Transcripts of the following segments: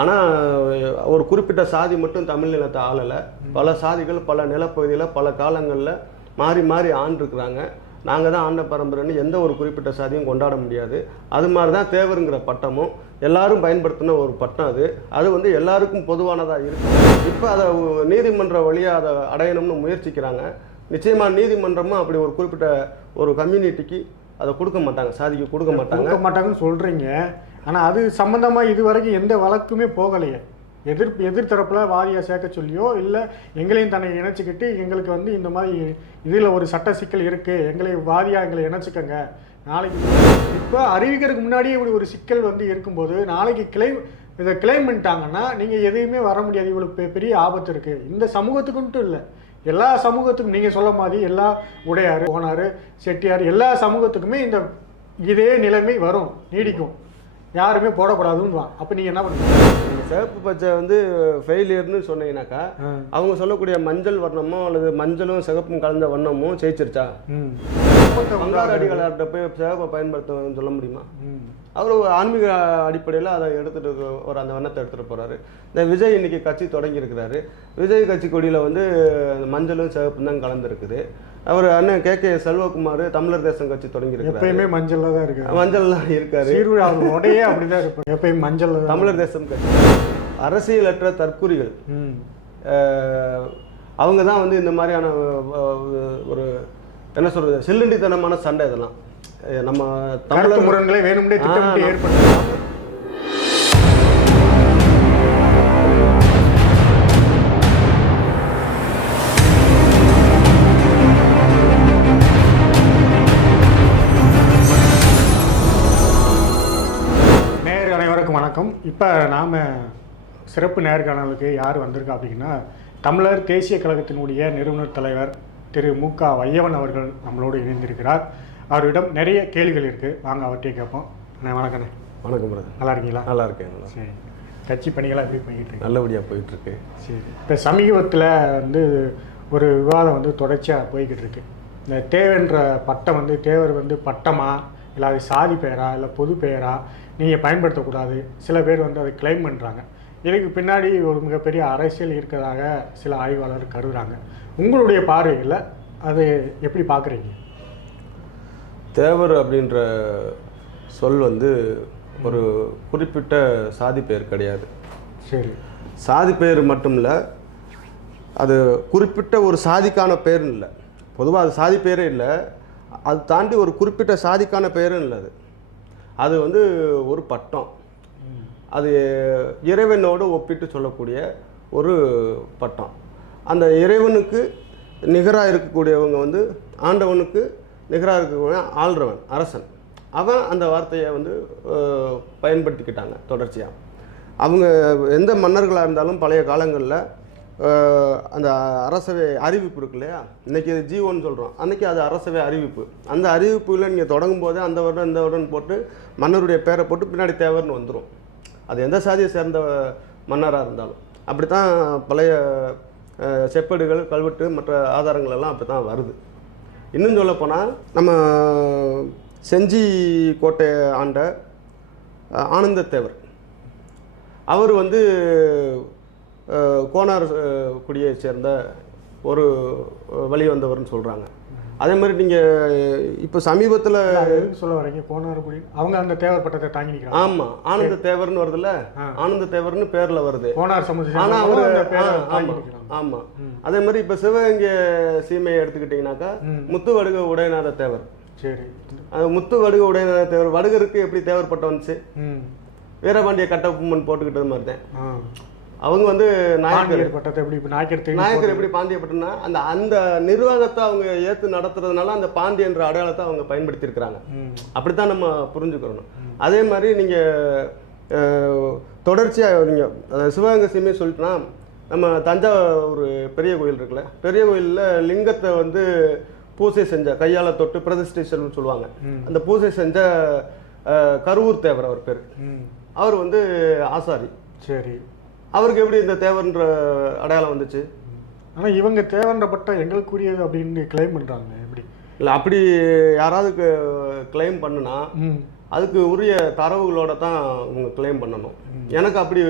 ஆனால் ஒரு குறிப்பிட்ட சாதி மட்டும் தமிழ் நிலத்தை ஆளலை. பல சாதிகள் பல நிலப்பகுதியில் பல காலங்களில் மாறி மாறி ஆண்டிருக்கிறாங்க. நாங்கள் தான் ஆண்ட பரம்பரைன்னு எந்த ஒரு குறிப்பிட்ட சாதியும் கொண்டாட முடியாது. அது மாதிரி தான் தேவருங்கிற பட்டமும் எல்லாரும் பயன்படுத்தின ஒரு பட்டம். அது வந்து எல்லாருக்கும் பொதுவானதாக இருக்குது. இப்போ அதை நீதிமன்ற வழியாக அதை அடையணும்னு முயற்சிக்கிறாங்க. நிச்சயமாக நீதிமன்றமும் அப்படி ஒரு குறிப்பிட்ட ஒரு கம்யூனிட்டிக்கு அதை கொடுக்க மாட்டாங்க, சாதிக்கு கொடுக்க மாட்டாங்கன்னு சொல்கிறீங்க. ஆனால் அது சம்மந்தமாக இது வரைக்கும் எந்த வழக்குமே போகலையே. எதிர்த்தரப்பில் வாரியாக சேர்க்க சொல்லியோ இல்லை எங்களையும் தன்னை இணைச்சிக்கிட்டு எங்களுக்கு வந்து இந்த மாதிரி இதில் ஒரு சட்ட சிக்கல் இருக்குது, எங்களை இணைச்சிக்கங்க நாளைக்கு. இப்போ அறிவிக்கிறதுக்கு முன்னாடியே இப்படி ஒரு சிக்கல் வந்து இருக்கும்போது நாளைக்கு இதை கிளைம் பண்ணிட்டாங்கன்னா நீங்கள் எதுவுமே வர முடியாது. இவ்வளோ பெரிய ஆபத்து இருக்குது இந்த சமூகத்துக்குன்ட்டு இல்லை, எல்லா சமூகத்துக்கும். நீங்கள் சொல்ல மாதிரி எல்லா உடையார், ஓனார், செட்டியார் எல்லா சமூகத்துக்குமே இதே நிலைமை வரும், நீடிக்கும். யாருமே போடக்கூடாதுன்னு. அப்போ நீங்கள் என்ன பண்ணுவீங்க? நீங்கள் சிவப்பு பச்சை வந்து ஃபெயிலியர்னு சொன்னீங்கன்னாக்கா அவங்க சொல்லக்கூடிய மஞ்சள் வர்ணமோ அல்லது மஞ்சளும் சிவப்பும் கலந்த வண்ணமும் ஜெயிச்சிருச்சா? பங்காரு அடிகளார்கிட்ட போய் சிவப்பை பயன்படுத்த சொல்ல முடியுமா? அவர் ஆன்மீக அடிப்படையில் அதை எடுத்துகிட்டு அந்த வண்ணத்தை எடுத்துகிட்டு போகிறாரு. இந்த விஜய் இன்னைக்கு கட்சி தொடங்கியிருக்கிறாரு. விஜய் கட்சி கொடியில் வந்து மஞ்சளும் சிவப்பும் தான் கலந்துருக்குது. அவர் அண்ணன் கே செல்வகுமார் தமிழர் தேசம் கட்சி தொடங்கியிருக்காரு. எப்பயுமே மஞ்சள் தான் இருக்கு, மஞ்சள் தான் இருக்காரு. உடையே அப்படிதான் இருப்பாங்க, எப்பயும் மஞ்சள். தமிழர் தேசம் கட்சி அரசியலற்ற தற்குறிகள் அவங்க தான் வந்து இந்த மாதிரியான ஒரு என்ன சொல்றது சில்லண்டித்தனமான சண்டை. இதெல்லாம் நம்ம தமிழர் முரண்களை வேணும்னே திட்டமிட்டு ஏற்படுத்த. அனைவருக்கும் வணக்கம். இப்போ நாம் சிறப்பு நேர்காணலுக்கு யார் வந்திருக்கா அப்படின்னா தமிழர் தேசிய கழகத்தினுடைய நிறுவனர் தலைவர் திரு மு.க. வையவன் அவர்கள் நம்மளோடு இணைந்திருக்கிறார். அவரிடம் நிறைய கேள்விகள் இருக்குது, வாங்க அவர்கிட்டே கேட்போம். அண்ணே வணக்கண்ணே. வணக்கம் பிரதர். நல்லா இருக்கீங்களா? நல்லா இருக்கேன். சரி, கட்சி பணிகளாக எப்படி போய்கிட்டு இருக்கு? நல்லபடியாக போயிட்டுருக்கு. சரி, இப்போ சமீபத்தில் வந்து ஒரு விவாதம் வந்து தொடர்ச்சியாக போய்கிட்டு இருக்கு. இந்த தேவன்ற பட்டம் வந்து தேவர் வந்து பட்டமா இல்லை அது சாதி பெயரா இல்லை பொது பெயரா நீங்கள் பயன்படுத்தக்கூடாது, சில பேர் வந்து அதை கிளைம் பண்ணுறாங்க. இதுக்கு பின்னாடி ஒரு மிகப்பெரிய அரசியல் இருக்கிறதாக சில ஆய்வாளர் கருதுகிறாங்க. உங்களுடைய பார்வையில் அதை எப்படி பார்க்குறீங்க? தேவர் அப்படின்ற சொல் வந்து ஒரு குறிப்பிட்ட சாதி பெயர் கிடையாது. சரி, சாதி பெயர் மட்டும் இல்லை, அது குறிப்பிட்ட ஒரு சாதிக்கான பெயரும் இல்லை. பொதுவாக அது சாதி பெயரே இல்லை, அது தாண்டி ஒரு குறிப்பிட்ட சாதிக்கான பெயரும் இல்லை. அது வந்து ஒரு பட்டம். அது இறைவனோடு ஒப்பிட்டு சொல்லக்கூடிய ஒரு பட்டம். அந்த இறைவனுக்கு நிகராக இருக்கக்கூடியவங்க வந்து ஆண்டவனுக்கு நிகராக இருக்கக்கூடிய ஆள்றவன், அரசன். அவன் அந்த வார்த்தையை வந்து பயன்படுத்திக்கிட்டாங்க தொடர்ச்சியாக. அவங்க எந்த மன்னர்களாக இருந்தாலும் பழைய காலங்களில் அந்த அரசவை அறிவிப்பு இருக்கு இல்லையா, இன்றைக்கி ஜீவோன்னு சொல்கிறோம், அன்றைக்கி அது அரசவை அறிவிப்பு. அந்த அறிவிப்புகளை நீங்கள் தொடங்கும் போதே அந்த வருடம் இந்த வருடம் போட்டு மன்னருடைய பேரை போட்டு பின்னாடி தேவர்னு வந்துடும். அது எந்த சாதியை சேர்ந்த மன்னராக இருந்தாலும் அப்படி தான் பழைய செப்பேடுகள், கல்வெட்டு, மற்ற ஆதாரங்கள் எல்லாம் அப்படி தான் வருது. இன்னும் சொல்லப்போனால் நம்ம செஞ்சி கோட்டை ஆண்ட ஆனந்த தேவர், அவர் வந்து கோனார் குடியை சேர்ந்த ஒரு வழி வந்தவர்னு சொல்கிறாங்க. அதே மாதிரி நீங்கள் இப்போ சமீபத்தில் சொல்ல வரீங்க கோனார் குடி, அவங்க அந்த தேவர் பட்டத்தை தாங்கி நிற்கிறாங்க. ஆமாம், ஆனந்த தேவர்னு வருதுல்ல, ஆனந்த தேவர்னு பேரில் வருது. கோனார் சமூகம். ஆனால் அவர் ஆமாம். அதே மாதிரி இப்போ சிவகங்கை சீமையை எடுத்துக்கிட்டிங்கனாக்கா முத்துவடுக உடையநாத தேவர். சரி, அது முத்துவடுக உடையநாத தேவர். வடுகருக்கு எப்படி தேவர் பட்டம் வந்துச்சு? வீரபாண்டிய கட்டபொம்மன் போட்டுக்கிட்டது மாதிரி தான். அவங்க வந்து நாயக்கர் பட்டத்தை எப்படி நாயக்கர் எப்படி பாண்டிய பட்டம்னா அந்த நிர்வாகத்தை அவங்க ஏற்று நடத்துறதுனால அந்த பாண்டிய என்ற அடையாளத்தை அவங்க பயன்படுத்தியிருக்கிறாங்க. அப்படித்தான் நம்ம புரிஞ்சுக்கிறணும். அதே மாதிரி நீங்கள் தொடர்ச்சியாக நீங்கள் சிவகங்கை சீமையை சொல்லிட்டுனா நம்ம தஞ்சாவூர் பெரிய கோயில் இருக்குல்ல, பெரிய கோயிலில் லிங்கத்தை வந்து பூசை செஞ்ச கையால் தொட்டு பிரதிஷ்டேஷன் சொல்லுவாங்க. அந்த பூசை செஞ்ச கருவூர் தேவர் அவர் பேர். அவர் வந்து ஆசாரி. சரி, அவருக்கு எப்படி இந்த தேவர்ன்ற அடையாளம் வந்துச்சு? ஆனால் இவங்க தேவன்ற பட்டம் எங்களுக்குரியது அப்படின்னு கிளைம் பண்ணுறாங்க. எப்படி இல்லை, அப்படி யாராவது கிளைம் பண்ணுனா அதுக்கு உரிய தரவுகளோட தான் இவங்க கிளைம் பண்ணணும். எனக்கு அப்படி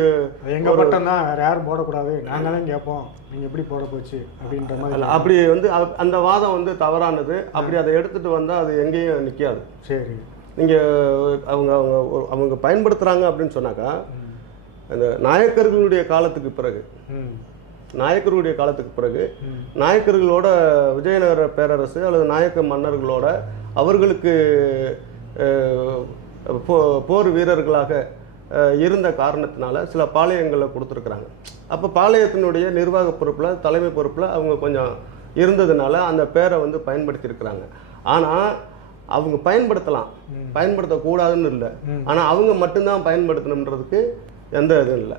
எங்கள் பட்டம் தான் வேறு யாரும் போடக்கூடாது, நாங்கள் தான் கேட்போம், நீங்கள் எப்படி போட போச்சு அப்படின்ற மாதிரி அப்படி வந்து அந்த வாதம் வந்து தவறானது. அப்படி அதை எடுத்துகிட்டு வந்தால் அது எங்கேயும் நிற்காது. சரி, நீங்கள் அவங்க அவங்க அவங்க பயன்படுத்துகிறாங்க அப்படின்னு சொன்னாக்கா அந்த நாயக்கர்களுடைய காலத்துக்கு பிறகு நாயக்கர்களுடைய காலத்துக்கு பிறகு நாயக்கர்களோட விஜயநகர பேரரசு அல்லது நாயக்க மன்னர்களோட அவர்களுக்கு போர் வீரர்களாக இருந்த காரணத்தினால சில பாளையங்களை கொடுத்துருக்குறாங்க. அப்போ பாளையத்தினுடைய நிர்வாக பொறுப்பில் தலைமை பொறுப்பில் அவங்க கொஞ்சம் இருந்ததுனால அந்த பேரை வந்து பயன்படுத்தியிருக்கிறாங்க. ஆனால் அவங்க பயன்படுத்தலாம், பயன்படுத்தக்கூடாதுன்னு இல்லை. ஆனால் அவங்க மட்டும்தான் பயன்படுத்தணுன்றதுக்கு எந்த இதுவும் இல்லை.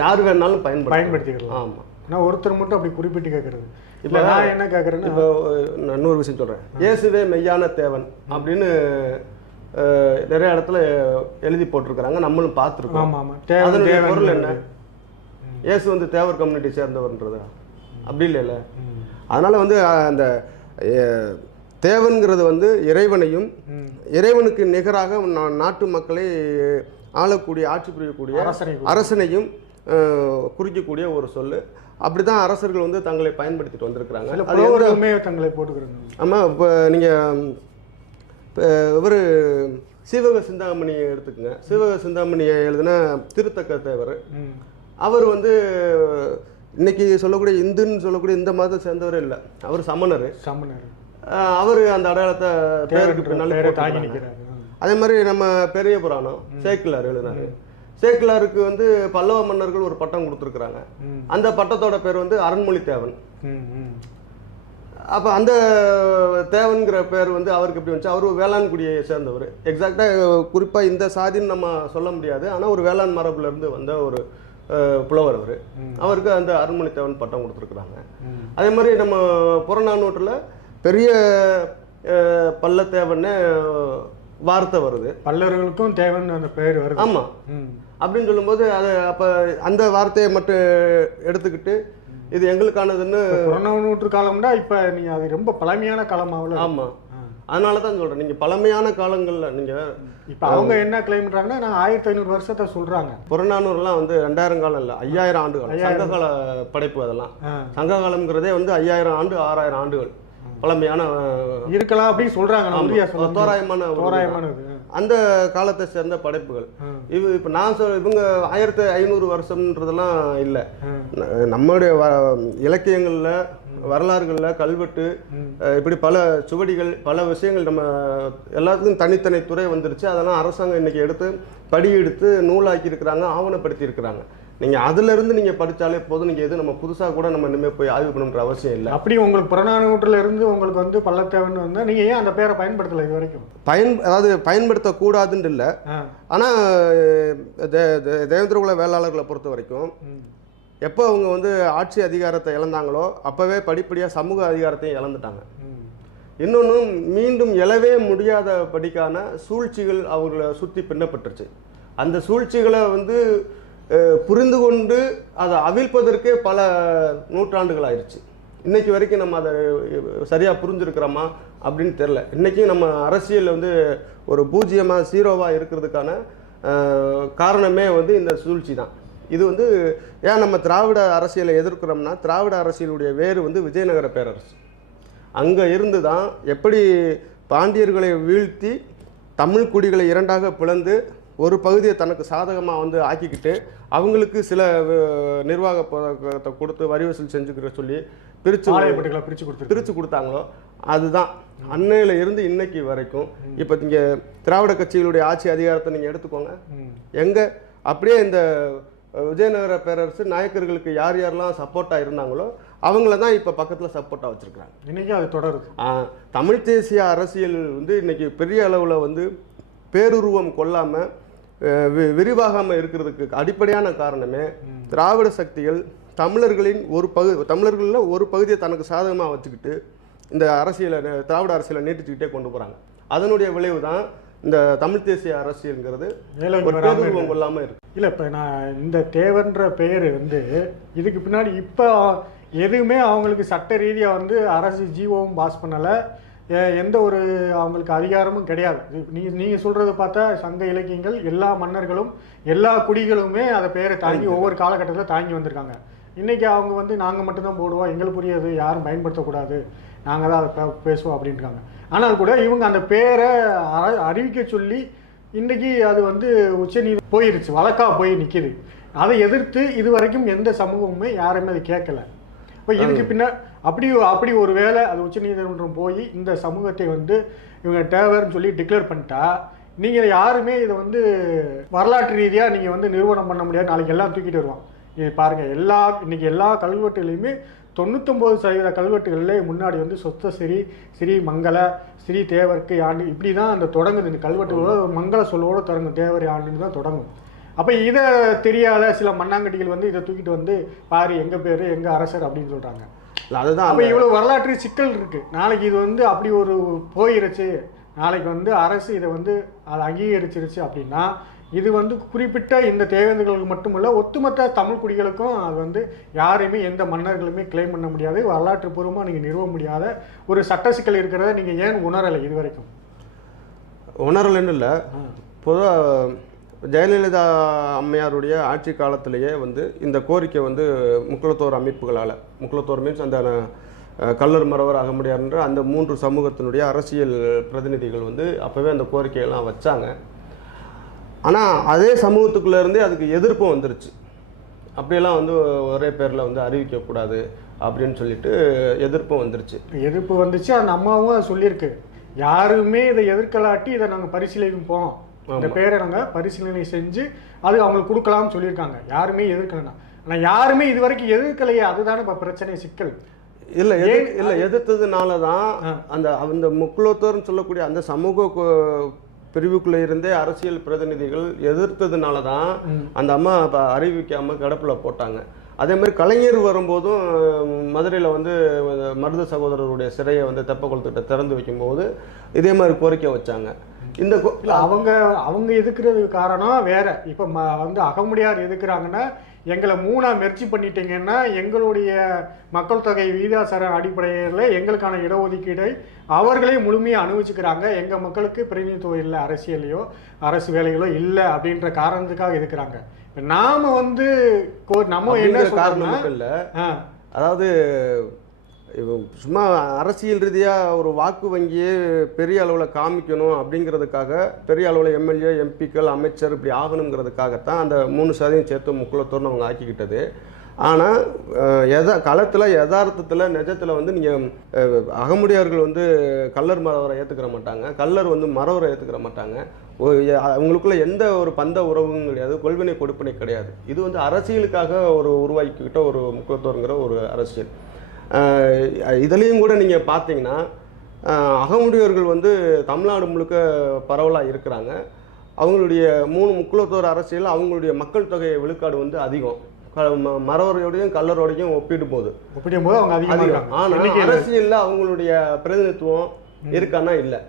யார் வேணாலும் பயன்படுத்திக்கலாம். ஆமாம், ஆனால் ஒருத்தர் மட்டும் அப்படி குறிப்பிட்டு கேட்குறது. இப்போ நான் என்ன கேட்குறேன்னா, இப்போ இன்னொரு விஷயம் சொல்கிறேன். இயேசுவே மெய்யான தேவன் அப்படின்னு நிறைய இடத்துல எழுதி போட்டிருக்கிறாங்க, நம்மளும் பார்த்துருக்கோம். ஆமாம் ஆமாம். அதனுடைய பொருள் என்ன? இயேசு வந்து தேவர் கம்யூனிட்டி சேர்ந்தவர்ன்றது அப்படி இல்லைல்ல. அதனால் வந்து அந்த தேவன்கிறது வந்து இறைவனையும் இறைவனுக்கு நிகராக நாட்டு மக்களை ஆளக்கூடிய ஆட்சி புரியக்கூடிய அரசனையும் குறிக்கக்கூடிய ஒரு சொல்லு. அப்படிதான் அரசர்கள் வந்து தங்களை பயன்படுத்திட்டு வந்திருக்கிறாங்க. தங்களை போட்டுக்கிறாங்க. ஆமாம், இப்போ நீங்கள் இவர் சீவக சிந்தாமணியை எடுத்துக்கங்க. சீவக சிந்தாமணியை எழுதின திருத்தக்க தேவர், அவர் வந்து இன்னைக்கு சொல்லக்கூடிய இந்துன்னு சொல்லக்கூடிய இந்த மதத்தை சேர்ந்தவர் இல்லை. அவர் சமணர். அவர் அந்த அடையாளத்தை பேருக்கு பின்னாலே. அதே மாதிரி நம்ம பெரிய புராணம் சேக்கிலார் எழுதினாரு. சேக்கிலாருக்கு வந்து பல்லவ மன்னர்கள் ஒரு பட்டம் கொடுத்துருக்குறாங்க. அந்த பட்டத்தோட பேர் வந்து அருண்மொழி தேவன். அப்போ அந்த தேவன்கிற பேர் வந்து அவருக்கு எப்படி வந்துச்சு? அவர் வேளாண்குடியை சேர்ந்தவர். எக்ஸாக்டாக குறிப்பாக இந்த சாதின்னு நம்ம சொல்ல முடியாது, ஆனால் ஒரு வேளாண் மரபுலேருந்து வந்த ஒரு புலவர் அவர். அவருக்கு அந்த அருண்மொழி தேவன் பட்டம் கொடுத்துருக்குறாங்க. அதே மாதிரி நம்ம புறநானூற்றில் பெரிய பல்லத்தேவன்னு வார்த்தை வருது. பல்லவர்களுக்கும் தேவன் அந்த பேர் வருது. ஆமாம், அப்படின்னு சொல்லும்போது அது அப்போ அந்த வார்த்தையை மட்டும் எடுத்துக்கிட்டு இது எங்களுக்கானதுன்னு புறநானூற்று காலம்னா இப்போ நீங்கள் அது ரொம்ப பழமையான காலமாகல. ஆமாம், அதனால தான் சொல்கிறேன். நீங்கள் பழமையான காலங்களில் நீங்கள் இப்போ அவங்க என்ன கிளைம் பண்ணுறாங்கன்னா, நான் 1500 வருஷத்தை சொல்கிறாங்க. புறநானூறுலாம் வந்து 2000 காலம் இல்லை, 5000 ஆண்டுகள் சங்ககால படைப்பு. அதெல்லாம் சங்க காலம்ங்கிறதே வந்து 5000 ஆண்டு 6000 ஆண்டுகள் பழமையான இருக்கலாம் அப்படின்னு சொல்றாங்க. தோராயமான அந்த காலத்தை சேர்ந்த படைப்புகள். இப்போ நான் இவங்க 1500 வருஷம்ன்றதெல்லாம் இல்லை. நம்மளுடைய இலக்கியங்களில் வரலாறுகளில் கல்வெட்டு இப்படி பல சுவடிகள் பல விஷயங்கள் நம்ம எல்லாத்துக்கும் தனித்தனி துறை வந்துருச்சு. அதெல்லாம் அரசாங்கம் இன்னைக்கு எடுத்து படி எடுத்து நூலாக்கி இருக்கிறாங்க, ஆவணப்படுத்தி இருக்கிறாங்க. நீங்கள் அதிலிருந்து நீங்கள் படித்தாலே போதும். நீங்கள் எது நம்ம புதுசாக கூட நம்ம இனிமேல் போய் ஆய்வு பண்ணணுன்ற அவசியம் இல்லை. அப்படி உங்களுக்கு புறநானூற்றில் இருந்து உங்களுக்கு வந்து பல்லத்தேவன் வந்து நீங்கள் ஏன் அந்த பேரை பயன்படுத்தலை இது வரைக்கும்? அதாவது பயன்படுத்தக்கூடாதுன்னு இல்லை. ஆனால் தேவேந்திரகுல வேளாளர்களை பொறுத்த வரைக்கும் எப்போ அவங்க வந்து ஆட்சி அதிகாரத்தை இழந்தாங்களோ அப்போவே படிப்படியாக சமூக அதிகாரத்தையும் இழந்துட்டாங்க. இன்னொன்று, மீண்டும் எழவே முடியாத படிக்கான சூழ்ச்சிகள் அவங்கள சுற்றி பின்னப்பட்டுருச்சு. அந்த சூழ்ச்சிகளை வந்து புரிந்து கொண்டு அதை அவிழ்ப்பதற்கே பல நூற்றாண்டுகள் ஆயிடுச்சு. இன்னைக்கு வரைக்கும் நம்ம அதை சரியாக புரிஞ்சுருக்கிறோமா அப்படின்னு தெரில. இன்றைக்கும் நம்ம அரசியல் வந்து ஒரு பூஜ்ஜியமாக ஜீரோவாக இருக்கிறதுக்கான காரணமே வந்து இந்த சூழ்ச்சி தான். இது வந்து ஏன் நம்ம திராவிட அரசியலை எதிர்க்கிறோம்னா, திராவிட அரசியலுடைய வேறு வந்து விஜயநகர பேரரசு. அங்கே இருந்து தான் எப்படி பாண்டியர்களை வீழ்த்தி தமிழ் குடிகளை இரண்டாக பிளந்து ஒரு பகுதியை தனக்கு சாதகமாக வந்து ஆக்கிக்கிட்டு அவங்களுக்கு சில நிர்வாகத்தை கொடுத்து வரி வசூல் செஞ்சுக்கிற சொல்லி பிரித்து கொடுத்தாங்களோ அதுதான் அன்னையில இருந்து இன்னைக்கு வரைக்கும். இப்போ இங்கே திராவிட கட்சிகளுடைய ஆட்சி அதிகாரத்தை நீங்கள் எடுத்துக்கோங்க. எங்கே அப்படியே இந்த விஜயநகர பேரரசு நாயக்கர்களுக்கு யார் யாரெல்லாம் சப்போர்ட்டாக இருந்தாங்களோ அவங்கள தான் இப்போ பக்கத்தில் சப்போர்ட்டாக வச்சுருக்காங்க. இன்றைக்கி அது தொடருது. தமிழ் தேசிய அரசியல் வந்து இன்றைக்கி பெரிய அளவில் வந்து பேருருவம் கொள்ளாமல் விரிவாகாமல் இருக்கிறதுக்கு அடிப்படையான காரணமே திராவிட சக்திகள் தமிழர்களில் ஒரு பகுதியை தனக்கு சாதகமாக வச்சுக்கிட்டு இந்த அரசியலை திராவிட அரசியலை நீட்டிச்சுக்கிட்டே கொண்டு போகிறாங்க. அதனுடைய விளைவு தான் இந்த தமிழ் தேசிய அரசியல்ங்கிறது பேருருவம் கொள்ளாமல் இருக்கு. இல்லை, இப்போ நான் இந்த தேவன்ற பெயர் வந்து இதுக்கு பின்னாடி இப்போ எதுவுமே அவங்களுக்கு சட்ட ரீதியாக வந்து அரசு ஜீவோவும் பாஸ் பண்ணலை, எந்த ஒரு அவங்களுக்கு அதிகாரமும் கிடையாது. நீங்கள் சொல்கிறத பார்த்தா சங்க இலக்கியங்கள் எல்லா மன்னர்களும் எல்லா குடிகளுமே அதை பேரை தாங்கி ஒவ்வொரு காலகட்டத்தில் தாங்கி வந்திருக்காங்க. இன்றைக்கி அவங்க வந்து நாங்கள் மட்டும்தான் போடுவோம், எங்களுக்குரியது யாரும் பயன்படுத்தக்கூடாது, நாங்கள் தான் அதை பேசுவோம் அப்படின்றாங்க. ஆனால் கூட இவங்க அந்த பேரை அறிவிக்க சொல்லி இன்றைக்கி அது வந்து உச்சநீதி போயிருச்சு, வழக்காக போய் நிற்கிது. அதை எதிர்த்து இது வரைக்கும் எந்த சமூகமுமே யாருமே அதை கேட்கல. இப்போ இதுக்கு பின்ன அப்படி ஒரு வேளை அது உச்சநீதிமன்றம் போய் இந்த சமூகத்தை வந்து இவங்க தேவைன்னு சொல்லி டிக்ளேர் பண்ணிட்டா, நீங்கள் யாருமே இதை வந்து வரலாற்று ரீதியாக நீங்கள் வந்து நிறுவனம் பண்ண முடியாது. நாளைக்கு எல்லாம் தூக்கிட்டு வருவான். இது பாருங்கள், இன்றைக்கி எல்லா கல்வெட்டுலையுமே 99% கல்வெட்டுகளிலே முன்னாடி வந்து சொத்த ஸ்ரீ மங்கள ஸ்ரீ தேவருக்கு ஆண்டு இப்படி தான் அந்த தொடங்குது. இந்த கல்வெட்டுகளோட மங்கள சொல்லோடு தொடங்கும், தேவர் ஆண்டுன்னு தான் தொடங்கும். அப்போ இதை தெரியாத சில மண்ணாங்கட்டிகள் வந்து இதை தூக்கிட்டு வந்து பாரு எங்கள் பேர் எங்கள் அரசர் அப்படின்னு சொல்கிறாங்க. அதுதான் அப்போ இவ்வளோ வரலாற்று சிக்கல் இருக்குது. நாளைக்கு இது வந்து அப்படி ஒரு போயிருச்சு, நாளைக்கு வந்து அரசு இதை வந்து அதை அங்கீகரிச்சிருச்சு அப்படின்னா இது வந்து குறிப்பிட்ட இந்த தேவேந்திரர்களுக்கு மட்டுமல்ல, ஒட்டுமொத்த தமிழ் குடிகளுக்கும் அது வந்து யாரையுமே எந்த மன்னர்களுமே கிளைம் பண்ண முடியாது, வரலாற்று பூர்வமாக நீங்கள் நிறுவ முடியாத ஒரு சட்ட சிக்கல் இருக்கிறத நீங்கள் ஏன் உணரலை? இது வரைக்கும் உணரலைன்னு இல்லை. பொதுவாக ஜெயலலிதா அம்மையாருடைய ஆட்சி காலத்திலேயே வந்து இந்த கோரிக்கை வந்து முக்குலத்தோர் அமைப்புகளால், முக்குலத்தோர் மீன்ஸ் அந்த கல்லர் மறவர் அகமுடையார்ன்ற அந்த 3 சமூகத்தினுடைய அரசியல் பிரதிநிதிகள் வந்து அப்போவே அந்த கோரிக்கையெல்லாம் வச்சாங்க. ஆனால் அதே சமூகத்துக்குள்ளேருந்தே அதுக்கு எதிர்ப்பும் வந்துருச்சு. அப்படியெல்லாம் வந்து ஒரே பேரில் வந்து அறிவிக்கக்கூடாது அப்படின்னு சொல்லிட்டு எதிர்ப்பும் வந்துருச்சு. எதிர்ப்பு வந்துச்சு. அந்த அம்மாவும் அதை சொல்லியிருக்கு, யாருமே இதை எதிர்க்கலாட்டி இதை நாங்கள் பரிசீலிப்போம், இந்த பேரை நாங்கள் பரிசீலனை செஞ்சு அது அவங்களுக்கு கொடுக்கலாம்னு சொல்லியிருக்காங்க. யாருமே எதிர்க்கலன்னா. ஆனால் யாருமே இது வரைக்கும் எதிர்க்கலையே, அதுதானே இப்போ பிரச்சனை சிக்கல். இல்லை எதிர்த்ததுனால தான் அந்த முக்குலத்தோர்னு சொல்லக்கூடிய அந்த சமூக பிரிவுக்குள்ளே இருந்தே அரசியல் பிரதிநிதிகள் எதிர்த்ததுனால தான் அந்த அம்மா அறிவிக்காமல் கிடப்பில் போட்டாங்க. அதே மாதிரி கலைஞர் வரும்போதும் மதுரையில் வந்து மருது சகோதரருடைய சிறையை வந்து தெப்பக்குளத்துக்கிட்ட திறந்து வைக்கும்போது இதே மாதிரி கோரிக்கை வச்சாங்க. இந்த அவங்க எதுக்குறது காரணம் வேற. இப்போ வந்து அகமுடையார் எதுக்குறாங்கன்னா, எங்களை 3ஆ மெர்ச்சி பண்ணிட்டீங்கன்னா எங்களுடைய மக்கள் தொகை விகிதாசார அடிப்படையில் எங்களுக்கான இடஒதுக்கீடை அவர்களே முழுமையாக அனுபவிச்சுக்கிறாங்க, எங்கள் மக்களுக்கு பிரதிநிதித்துவம் இல்லை, அரசியலையோ அரசு வேலைகளோ இல்லை அப்படின்ற காரணத்துக்காக இருக்கிறாங்க. இப்போ நாம் வந்து நம்ம என்ன காரணம் இல்லை, அதாவது சும்மா அரசியல் ரீதியாக ஒரு வாக்கு வங்கியே பெரிய அளவில் காமிக்கணும் அப்படிங்கிறதுக்காக, பெரிய அளவில் எம்எல்ஏ எம்பிக்கள் அமைச்சர் இப்படி ஆகணுங்கிறதுக்காகத்தான் அந்த 3% சேர்த்து முக்குலத்தோர்னு அவங்க ஆக்கிக்கிட்டது. ஆனால் களத்தில் யதார்த்தத்தில் நிஜத்தில் வந்து நீங்கள் அகமுடையார்கள் வந்து கல்லர் மறவரை ஏற்றுக்கிற மாட்டாங்க, கல்லர் வந்து மறவரை ஏற்றுக்கிற மாட்டாங்க. அவங்களுக்குள்ள எந்த ஒரு பந்த உறவும் கிடையாது, கொள்வினை கொடுப்பினை கிடையாது. இது வந்து அரசியலுக்காக உருவாக்கிக்கிட்ட ஒரு முக்குலத்தோருங்கிற ஒரு அரசியல். இதுலேயும் கூட நீங்கள் பார்த்தீங்கன்னா அகமுடையவர்கள் வந்து தமிழ்நாடு முழுக்க பரவலாக இருக்கிறாங்க. அவங்களுடைய 3 முக்குலத்தோர் அரசியல் அவங்களுடைய மக்கள் தொகை விழுக்காடு வந்து அதிகம், மறவரோடையும் கல்லரோடையும் ஒப்பிடும்போது அவங்க அதிகம். ஆனால் அரசியலில் அவங்களுடைய பிரதிநிதித்துவம் இருக்கான்னா இல்லை.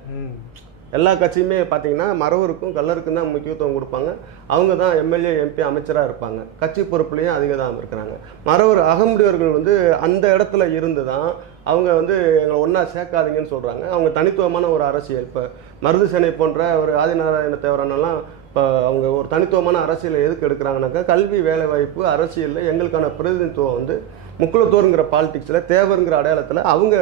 எல்லா கட்சியுமே பார்த்தீங்கன்னா மறவருக்கும் கல்லருக்கும் தான் முக்கியத்துவம் கொடுப்பாங்க. அவங்க தான் எம்எல்ஏ எம்பி அமைச்சராக இருப்பாங்க, கட்சி பொறுப்புலையும் அதிகம் தான் இருக்கிறாங்க. மறவர் அகமுடையவர்கள் வந்து அந்த இடத்துல இருந்து தான் அவங்க வந்து எங்களை ஒன்றா சேர்க்காதீங்கன்னு சொல்கிறாங்க. அவங்க தனித்துவமான ஒரு அரசியல், இப்போ மருது சேனை போன்ற ஒரு ஆதிநாராயண தேவரானெல்லாம் இப்போ அவங்க ஒரு தனித்துவமான அரசியலை எதுக்கு எடுக்கிறாங்கனாக்கா, கல்வி வேலைவாய்ப்பு அரசியலில் எங்களுக்கான பிரதிநிதித்துவம் வந்து முக்குலத்தோருங்கிற பாலிடிக்ஸில் தேவருங்கிற அடையாளத்தில் அவங்க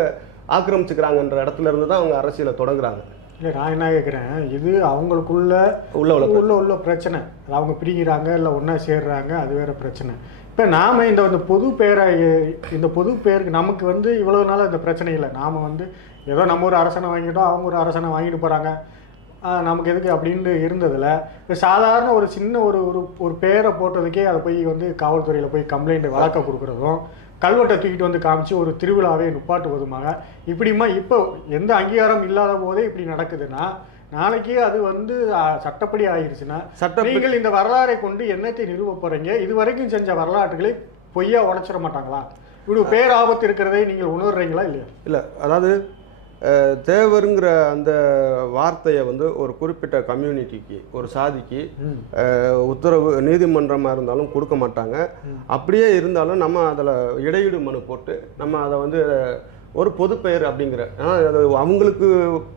ஆக்கிரமிச்சுக்கிறாங்கன்ற இடத்துல இருந்து தான் அவங்க அரசியலை தொடங்குறாங்க. இல்லை, நான் என்ன கேட்குறேன், இது அவங்களுக்குள்ள பிரச்சனை. அவங்க பிரிக்கிறாங்க இல்லை ஒன்றா சேர்றாங்க, அது வேறு பிரச்சனை. இப்போ நாம் இந்த பொது பேருக்கு நமக்கு வந்து இவ்வளோ நாள் இந்த பிரச்சனை இல்லை. நாம் வந்து ஏதோ நம்ம ஒரு அரசனை வாங்கிட்டோம், அவங்க ஒரு அரசனை வாங்கிட்டு போகிறாங்க, நமக்கு எதுக்கு அப்படின்னு இருந்ததில்ல. இப்போ சாதாரண ஒரு சின்ன ஒரு பேரை போட்டதுக்கே அதை போய் வந்து காவல்துறையில் போய் கம்ப்ளைண்ட் வழக்க கொடுக்குறதும், கல்வெட்டை தூக்கிட்டு வந்து காமிச்சு ஒரு திருவிழாவே நுப்பாட்டுவதுமாக இப்படிமா இப்போ எந்த அங்கீகாரம் இல்லாத போதே இப்படி நடக்குதுன்னா, நாளைக்கு அது வந்து சட்டப்படி ஆகிடுச்சுன்னா நீங்கள் இந்த வரலாறை கொண்டு என்னத்தை நிறுவ போகிறீங்க? இது வரைக்கும் செஞ்ச வரலாற்றுகளை பொய்யா உடைச்சிட மாட்டாங்களா? இப்படி பேராபத்து இருக்கிறதை நீங்கள் உணர்றீங்களா இல்லையா? இல்லை, அதாவது தேவருங்கிற அந்த வார்த்தையை வந்து ஒரு குறிப்பிட்ட கம்யூனிட்டிக்கு, ஒரு சாதிக்கு உத்தரவு நீதிமன்றமாக இருந்தாலும் கொடுக்க மாட்டாங்க. அப்படியே இருந்தாலும் நம்ம அதில் இடையீடு மனு போட்டு நம்ம அதை வந்து ஒரு பொது பெயர் அப்படிங்கிற, அது அவங்களுக்கு